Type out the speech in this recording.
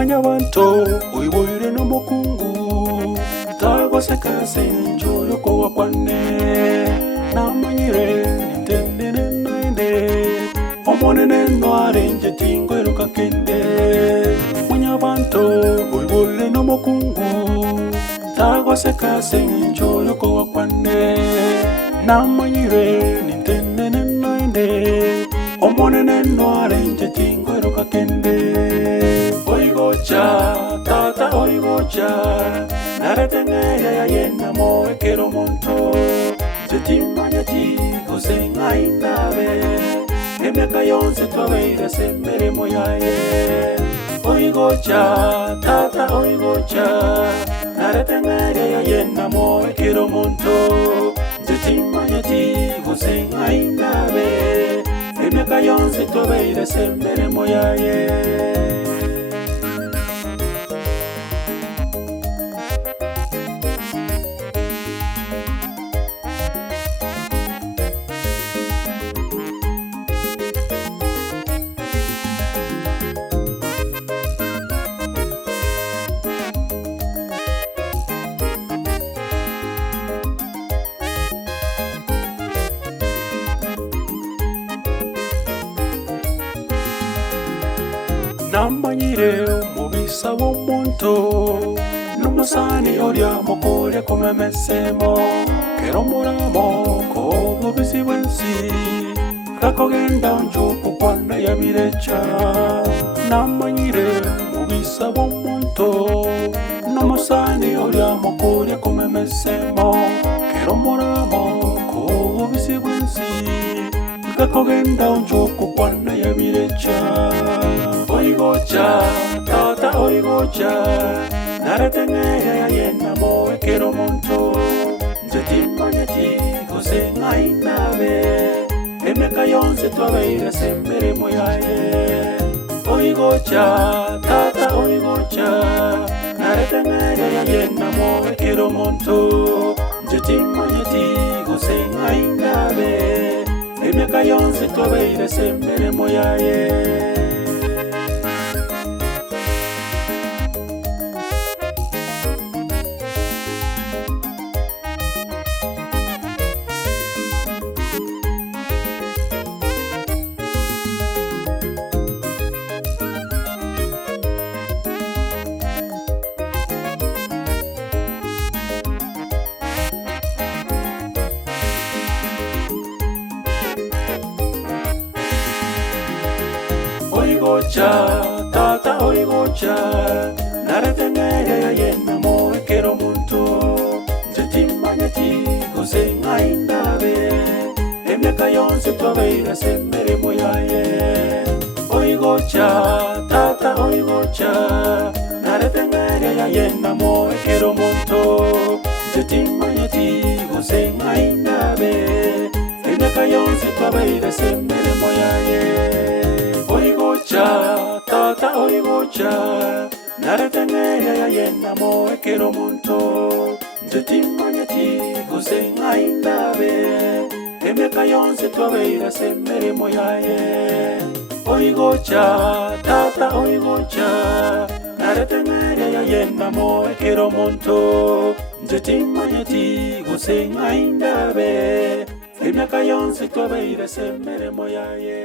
mwanya banto uiboire no mokungu tagoseka senjo yoko wakwane namanyire nitendene naende omonene no arenje tingo eruka kende mwanya banto uiboire no mokungu tagoseka senjo yoko wakwane namanyire nitendene naende omonene no arenje tingo eruka kende oigocha tata oigocha naretengere ya yena moe kero monto zetimanya tigo senga indabe emyaka yonse twabeire sembere moyaye oigocha tata oigocha naretengere ya yena moe kero monto zetimanya tigo senga indabe emyaka yonse twabeire sembere moyaye namanyire umubisa w'omuntu n'umusani orya mukore kumemesemo kero muramo ko bubisi bwensi kakogenda njuku kwana yabirecha namanyire umubisa w'omuntu n'umusani orya mukore kumemesemo kero muramo ko bubisi bwensi kakogenda njuku kwana yabirecha oigocha tata oigocha naretengere ya yena moe kero monto nzetimanya tigo senga indabe emyaka yonse twabeire sembere moyaye oigocha tata oigocha naretengere ya yena moe kero monto nzetimanya tigo senga indabe emyaka yonse twabeire sembere moyaye oigocha tata oigocha naretengere ya yena moe kero muntu nzetimanya tigo senga indabe emyaka yonse twabeire sembere moyaye oigocha tata oigocha naretengere ya yena moe kero muntu nzetimanya tigo senga indabe emyaka yonse twabeire sembere moyaye oigocha tata oigocha naretengere ya yena moe kero monto nzetimanya tigo senga indabe emyaka yonse twabeire sembere moyaye oigocha tata oigocha naretengere ya yena moe kero monto nzetimanya tigo senga indabe emyaka yonse twabeire sembere moyaye